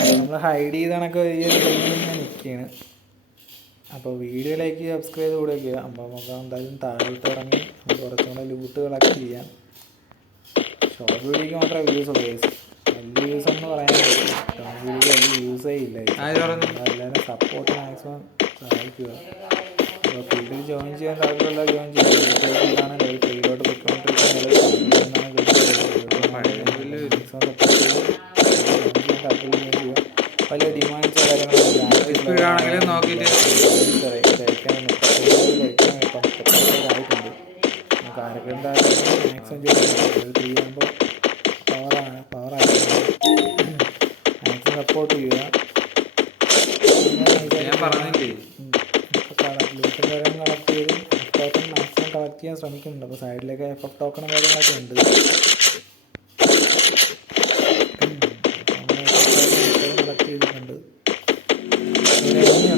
നമ്മൾ ഹൈഡ് ചെയ്താണൊക്കെ ഈ ഒരു ഇങ്ങനെ നിൽക്കുകയാണ് അപ്പോൾ വീഡിയോയിലേക്ക് സബ്സ്ക്രൈബ് കൂടെ വയ്ക്കുക അപ്പോൾ നമുക്ക് എന്തായാലും താഴോട്ട് ഇറങ്ങി കുറച്ചും കൂടെ ലൂട്ട് കളക്ട് ചെയ്യാം. ഷോർട്ട് വീഡിയോക്ക് മാത്രമേ വ്യൂസ് ഉള്ളൂ വലിയ വ്യൂസ് എന്ന് പറയാൻ പറ്റില്ല. ഷോർട്ട് വീഡിയോക്ക് വലിയ വ്യൂസേ ഇല്ല? എല്ലാവരും സപ്പോർട്ട് മാക്സിമം സഹായിക്കുക. അപ്പോൾ ഫീൽഡിൽ ജോയിൻ ചെയ്യാൻ താല്പര്യമുള്ള ജോയിൻ ചെയ്യുക. ഇതാണ് ഫീൽഡിലോട്ട് പൊയ്ക്കൊണ്ടിരിക്കുന്ന വലിയ ഡിമാൻഡ്സ് ആണെങ്കിലും നോക്കിയിട്ട് മാക്സിമം പവറാണ് പവറാണ് മാക്സിമം സപ്പോർട്ട് ചെയ്യുക ഞാൻ പറഞ്ഞില്ലേ ലൂട്ടും കാര്യം കളക്ട് ചെയ്ത് ടോക്കൺ മാക്സിമം കളക്ട് ചെയ്യാൻ ശ്രമിക്കുന്നുണ്ട് അപ്പോൾ സൈഡിലേക്ക് എഫ് ടോക്കണും കാര്യങ്ങളൊക്കെ ഉണ്ട്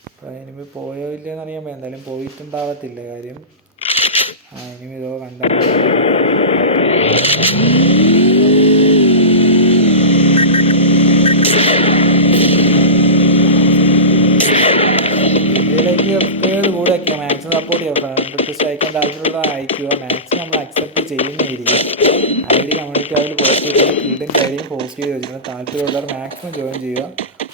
അപ്പോൾ ഇനിമി പോയോ ഇല്ലയെന്ന് അറിയാൻ എന്തായാലും പോയിട്ടുണ്ടാവത്തില്ല കാര്യം. ആ ഇനിമി ഇതോ കണ്ട സപ്പോർട്ട് നമ്മൾ അക്സെപ്റ്റ് ഐ ഡി കമ്മ്യൂണിറ്റി അതിൽ പോസ്റ്റ് ചെയ്ത് കാര്യം പോസ്റ്റ് ചെയ്ത് വെച്ചിട്ടുണ്ട് താല്പര്യമുള്ളവർ മാക്സിമം ജോയിൻ ചെയ്യുക.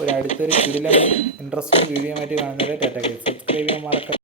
ഒരു അടുത്തൊരു കിടിലം ഇൻട്രസ്റ്റിംഗ് വീഡിയോ ആയിട്ട് കാണുന്നത് ടാറ്റ സബ്സ്ക്രൈബ് ചെയ്യാൻ മറക്ക